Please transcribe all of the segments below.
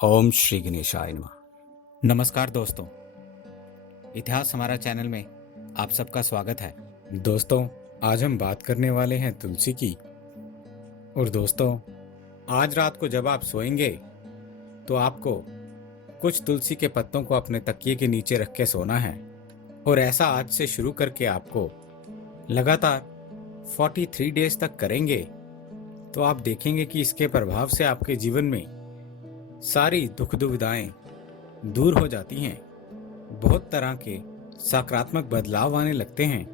ओम श्री गणेशाय नमः। नमस्कार दोस्तों, इतिहास हमारा चैनल में आप सबका स्वागत है। दोस्तों, आज हम बात करने वाले हैं तुलसी की। और दोस्तों, आज रात को जब आप सोएंगे तो आपको कुछ तुलसी के पत्तों को अपने तकिए के नीचे रख के सोना है। और ऐसा आज से शुरू करके आपको लगातार 43 डेज तक करेंगे तो आप देखेंगे कि इसके प्रभाव से आपके जीवन में सारी दुख दुविधाएं दूर हो जाती हैं। बहुत तरह के सकारात्मक बदलाव आने लगते हैं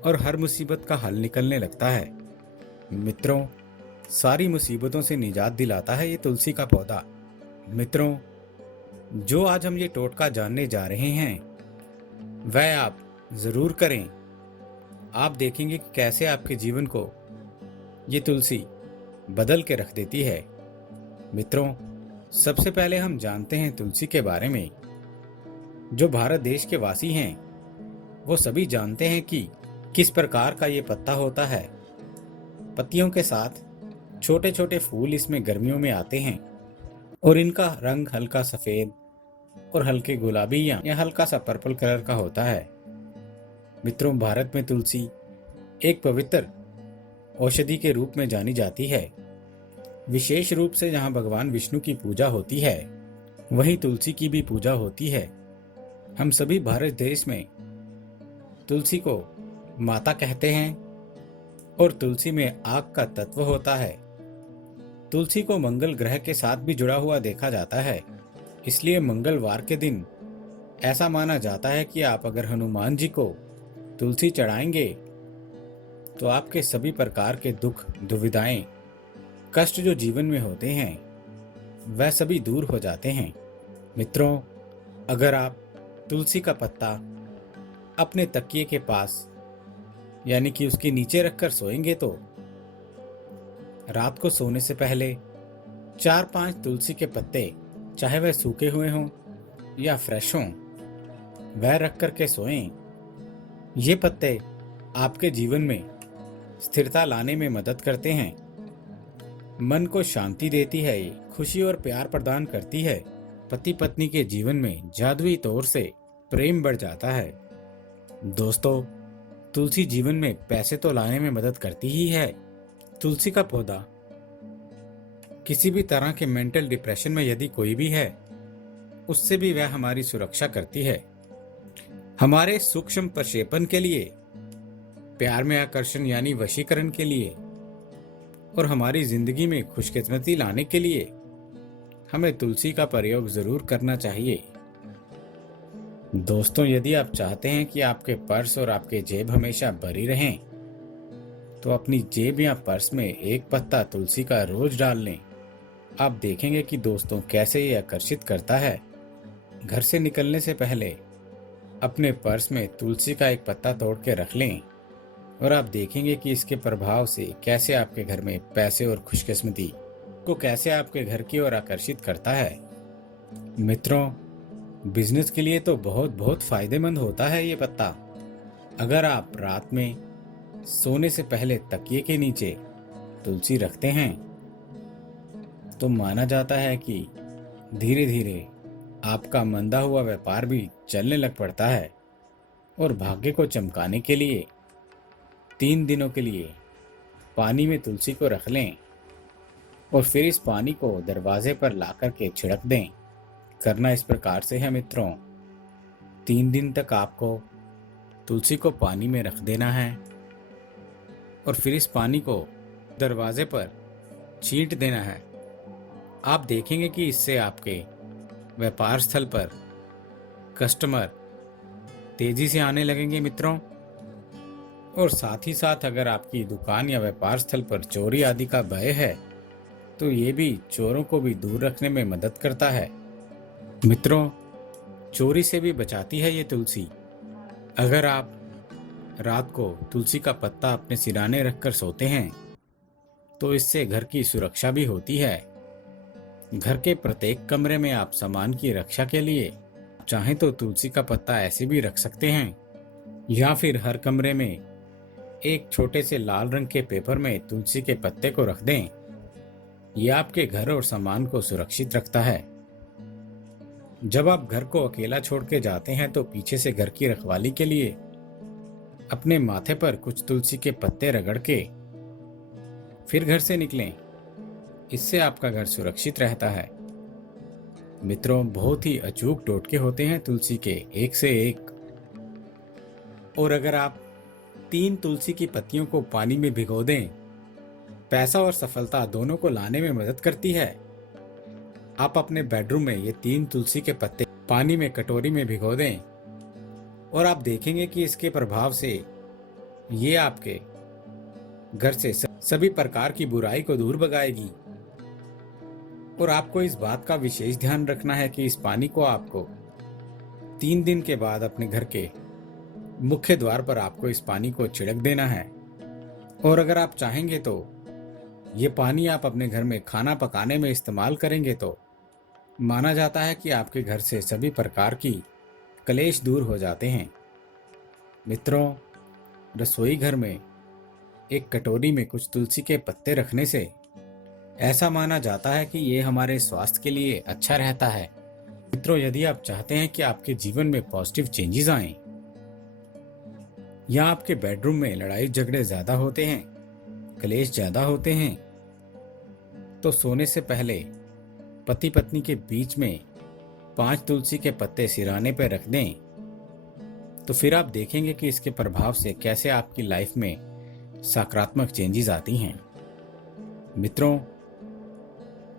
और हर मुसीबत का हल निकलने लगता है। मित्रों, सारी मुसीबतों से निजात दिलाता है ये तुलसी का पौधा। मित्रों, जो आज हम ये टोटका जानने जा रहे हैं वह आप जरूर करें। आप देखेंगे कि कैसे आपके जीवन को ये तुलसी बदल के रख देती है। मित्रों, सबसे पहले हम जानते हैं तुलसी के बारे में। जो भारत देश के वासी हैं वो सभी जानते हैं कि किस प्रकार का ये पत्ता होता है। पत्तियों के साथ छोटे छोटे फूल इसमें गर्मियों में आते हैं और इनका रंग हल्का सफेद और हल्के गुलाबी या हल्का सा पर्पल कलर का होता है। मित्रों, भारत में तुलसी एक पवित्र औषधि के रूप में जानी जाती है। विशेष रूप से जहाँ भगवान विष्णु की पूजा होती है वहीं तुलसी की भी पूजा होती है। हम सभी भारत देश में तुलसी को माता कहते हैं और तुलसी में आग का तत्व होता है। तुलसी को मंगल ग्रह के साथ भी जुड़ा हुआ देखा जाता है। इसलिए मंगलवार के दिन ऐसा माना जाता है कि आप अगर हनुमान जी को तुलसी चढ़ाएंगे तो आपके सभी प्रकार के दुख दुविधाएं कष्ट जो जीवन में होते हैं वह सभी दूर हो जाते हैं। मित्रों, अगर आप तुलसी का पत्ता अपने तकिए के पास यानी कि उसके नीचे रखकर सोएंगे तो रात को सोने से पहले 4-5 तुलसी के पत्ते, चाहे वह सूखे हुए हों या फ्रेश हों, वह रख कर के सोएं। ये पत्ते आपके जीवन में स्थिरता लाने में मदद करते हैं, मन को शांति देती है, ये खुशी और प्यार प्रदान करती है। पति पत्नी के जीवन में जादुई तौर से प्रेम बढ़ जाता है। दोस्तों, तुलसी जीवन में पैसे तो लाने में मदद करती ही है। तुलसी का पौधा किसी भी तरह के मेंटल डिप्रेशन में यदि कोई भी है उससे भी वह हमारी सुरक्षा करती है। हमारे सूक्ष्म प्रक्षेपण के लिए, प्यार में आकर्षण यानी वशीकरण के लिए और हमारी जिंदगी में खुशकिस्मती लाने के लिए हमें तुलसी का प्रयोग जरूर करना चाहिए। दोस्तों, यदि आप चाहते हैं कि आपके पर्स और आपके जेब हमेशा भरी रहें तो अपनी जेब या पर्स में एक पत्ता तुलसी का रोज डाल लें। आप देखेंगे कि दोस्तों कैसे ये आकर्षित करता है। घर से निकलने से पहले अपने पर्स में तुलसी का एक पत्ता तोड़ के रख लें और आप देखेंगे कि इसके प्रभाव से कैसे आपके घर में पैसे और खुशकिस्मती को कैसे आपके घर की ओर आकर्षित करता है। मित्रों, बिजनेस के लिए तो बहुत बहुत फायदेमंद होता है ये पत्ता। अगर आप रात में सोने से पहले तकिए के नीचे तुलसी रखते हैं तो माना जाता है कि धीरे धीरे आपका मंदा हुआ व्यापार भी चलने लग पड़ता है। और भाग्य को चमकाने के लिए 3 दिनों के लिए पानी में तुलसी को रख लें और फिर इस पानी को दरवाजे पर ला कर के छिड़क दें। करना इस प्रकार से है मित्रों, 3 दिन तक आपको तुलसी को पानी में रख देना है और फिर इस पानी को दरवाजे पर छींट देना है। आप देखेंगे कि इससे आपके व्यापार स्थल पर कस्टमर तेजी से आने लगेंगे मित्रों। और साथ ही साथ अगर आपकी दुकान या व्यापार स्थल पर चोरी आदि का भय है तो ये भी चोरों को भी दूर रखने में मदद करता है। मित्रों, चोरी से भी बचाती है ये तुलसी। अगर आप रात को तुलसी का पत्ता अपने सिरहाने रखकर सोते हैं तो इससे घर की सुरक्षा भी होती है। घर के प्रत्येक कमरे में आप सामान की रक्षा के लिए चाहें तो तुलसी का पत्ता ऐसे भी रख सकते हैं या फिर हर कमरे में एक छोटे से लाल रंग के पेपर में तुलसी के पत्ते को रख दें ये आपके घर और सामान को सुरक्षित रखता है। जब आप घर को अकेला छोड़ के जाते हैं तो पीछे से घर की रखवाली के लिए अपने माथे पर कुछ तुलसी के पत्ते रगड़ के फिर घर से निकलें। इससे आपका घर सुरक्षित रहता है। मित्रों, बहुत ही अचूक टोटके होते हैं तुलसी के, एक से एक। और अगर आप 3 तुलसी की पत्तियों को पानी में भिगो दें, पैसा और सफलता दोनों को लाने में मदद करती है। आप अपने बेडरूम में ये 3 तुलसी के पत्ते पानी में कटोरी में भिगो दें और आप देखेंगे कि इसके प्रभाव से ये आपके घर से सभी प्रकार की बुराई को दूर भगाएगी। और आपको इस बात का विशेष ध्यान रखना है कि इस पानी को आपको 3 दिन के बाद अपने घर के मुख्य द्वार पर आपको इस पानी को छिड़क देना है। और अगर आप चाहेंगे तो ये पानी आप अपने घर में खाना पकाने में इस्तेमाल करेंगे तो माना जाता है कि आपके घर से सभी प्रकार की कलेश दूर हो जाते हैं। मित्रों, रसोई घर में एक कटोरी में कुछ तुलसी के पत्ते रखने से ऐसा माना जाता है कि ये हमारे स्वास्थ्य के लिए अच्छा रहता है। मित्रों, यदि आप चाहते हैं कि आपके जीवन में पॉजिटिव चेंजेस आए या आपके बेडरूम में लड़ाई झगड़े ज्यादा होते हैं, कलेश ज्यादा होते हैं, तो सोने से पहले पति पत्नी के बीच में 5 तुलसी के पत्ते सिरहाने पर रख दें। तो फिर आप देखेंगे कि इसके प्रभाव से कैसे आपकी लाइफ में सकारात्मक चेंजेस आती हैं। मित्रों,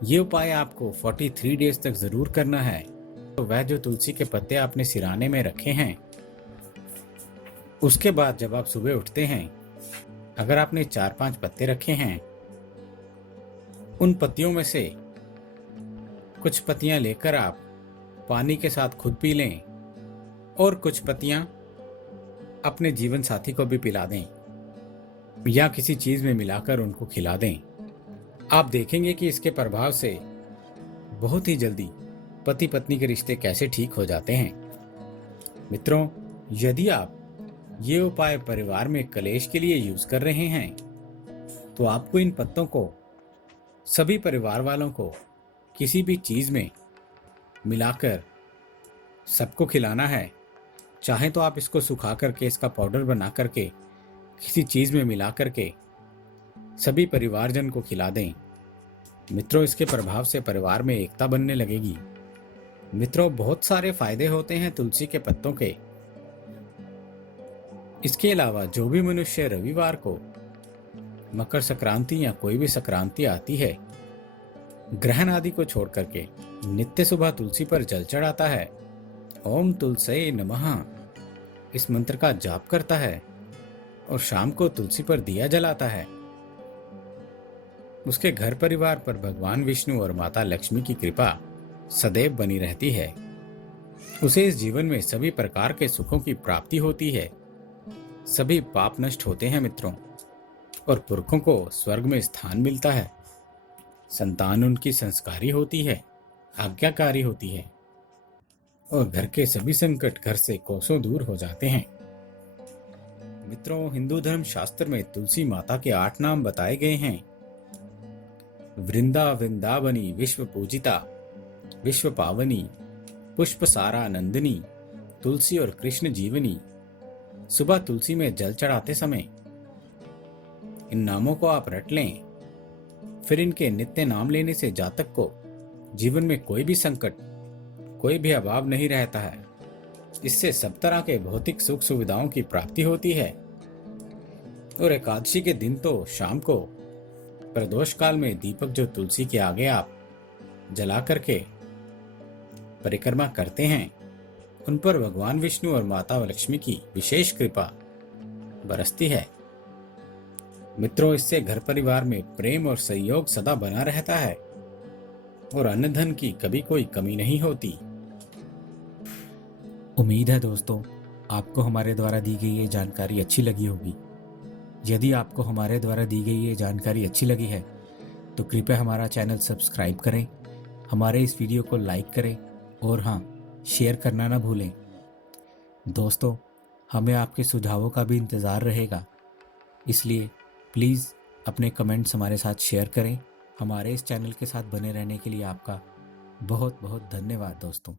ये उपाय आपको 43 डेज तक जरूर करना है। तो वह जो तुलसी के पत्ते आपने सिरहाने में रखे हैं, उसके बाद जब आप सुबह उठते हैं, अगर आपने 4-5 पत्ते रखे हैं, उन पत्तियों में से कुछ पत्तियां लेकर आप पानी के साथ खुद पी लें और कुछ पत्तियां अपने जीवन साथी को भी पिला दें या किसी चीज में मिलाकर उनको खिला दें। आप देखेंगे कि इसके प्रभाव से बहुत ही जल्दी पति पत्नी के रिश्ते कैसे ठीक हो जाते हैं। मित्रों, यदि आप ये उपाय परिवार में कलेश के लिए यूज कर रहे हैं तो आपको इन पत्तों को सभी परिवार वालों को किसी भी चीज में मिलाकर सबको खिलाना है। चाहे तो आप इसको सुखा करके इसका पाउडर बना करके किसी चीज में मिला करके सभी परिवारजन को खिला दें। मित्रों, इसके प्रभाव से परिवार में एकता बनने लगेगी। मित्रों, बहुत सारे फायदे होते हैं तुलसी के पत्तों के। इसके अलावा जो भी मनुष्य रविवार को मकर संक्रांति या कोई भी संक्रांति आती है, ग्रहण आदि को छोड़ करके नित्य सुबह तुलसी पर जल चढ़ाता है, ओम तुलसी नमः इस मंत्र का जाप करता है और शाम को तुलसी पर दिया जलाता है, उसके घर परिवार पर भगवान विष्णु और माता लक्ष्मी की कृपा सदैव बनी रहती है। उसे इस जीवन में सभी प्रकार के सुखों की प्राप्ति होती है, सभी पाप नष्ट होते हैं मित्रों, और पुरखों को स्वर्ग में स्थान मिलता है। संतान उनकी संस्कारी होती है, आज्ञाकारी होती है और घर के सभी संकट घर से कोसों दूर हो जाते हैं। मित्रों, हिंदू धर्म शास्त्र में तुलसी माता के 8 नाम बताए गए हैं। वृंदा वृंदावनी, विश्व पूजिता, विश्व पावनी, पुष्प सारा नंदिनी, तुलसी और कृष्ण जीवनी। सुबह तुलसी में जल चढ़ाते समय इन नामों को आप रट लें। फिर इनके नित्य नाम लेने से जातक को जीवन में कोई भी संकट, कोई भी अभाव नहीं रहता है। इससे सब तरह के भौतिक सुख सुविधाओं की प्राप्ति होती है। और एकादशी के दिन तो शाम को प्रदोष काल में दीपक जो तुलसी के आगे आप जला करके परिक्रमा करते हैं, उन पर भगवान विष्णु और माता लक्ष्मी की विशेष कृपा बरसती है। मित्रों, इससे घर परिवार में प्रेम और सहयोग सदा बना रहता है और अन्न धन की कभी कोई कमी नहीं होती। उम्मीद है दोस्तों, आपको हमारे द्वारा दी गई ये जानकारी अच्छी लगी होगी। यदि आपको हमारे द्वारा दी गई ये जानकारी अच्छी लगी है तो कृपया हमारा चैनल सब्सक्राइब करें, हमारे इस वीडियो को लाइक करें और हाँ, शेयर करना ना भूलें। दोस्तों, हमें आपके सुझावों का भी इंतज़ार रहेगा, इसलिए प्लीज़ अपने कमेंट्स हमारे साथ शेयर करें हमारे इस चैनल के साथ बने रहने के लिए आपका बहुत बहुत धन्यवाद दोस्तों।